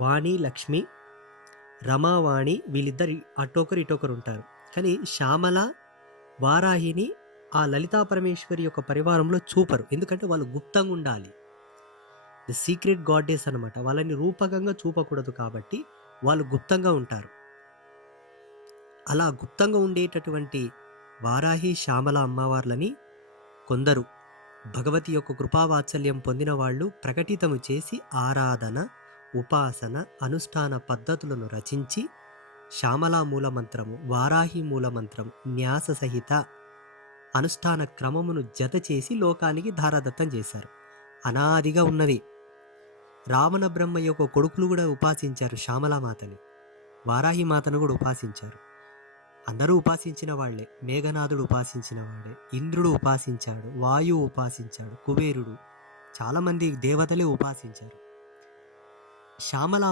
వాణి లక్ష్మి రమావాణి వీళ్ళిద్దరు అటోకరు ఇటొకరు ఉంటారు. కానీ శ్యామల వారాహిని ఆ లలితా పరమేశ్వరి యొక్క పరివారంలో చూపరు. ఎందుకంటే వాళ్ళు గుప్తంగా ఉండాలి. ది సీక్రెట్ గాడ్డెస్ అనమాట వాళ్ళని రూపకంగా చూపకూడదు కాబట్టి వాళ్ళు గుప్తంగా ఉంటారు. అలా గుప్తంగా ఉండేటటువంటి వారాహి శ్యామల అమ్మవార్లని కొందరు భగవతి యొక్క కృపావాత్సల్యం పొందిన వాళ్ళు ప్రకటితము చేసి ఆరాధన ఉపాసన అనుష్ఠాన పద్ధతులను రచించి శ్యామలా మూలమంత్రము వారాహి మూలమంత్రం న్యాస సహిత అనుష్ఠాన క్రమమును జత చేసి లోకానికి ధారాదత్తం చేశారు. అనాదిగా ఉన్నది. రావణ బ్రహ్మ యొక్క కొడుకులు కూడా ఉపాసించారు శ్యామలామాతని వారాహి మాతను కూడా ఉపాసించారు. అందరూ ఉపాసించిన వాళ్ళే. మేఘనాథుడు ఉపాసించిన వాడే. ఇంద్రుడు ఉపాసించాడు. వాయువు ఉపాసించాడు. కుబేరుడు. చాలామంది దేవతలే ఉపాసించారు. శ్యామల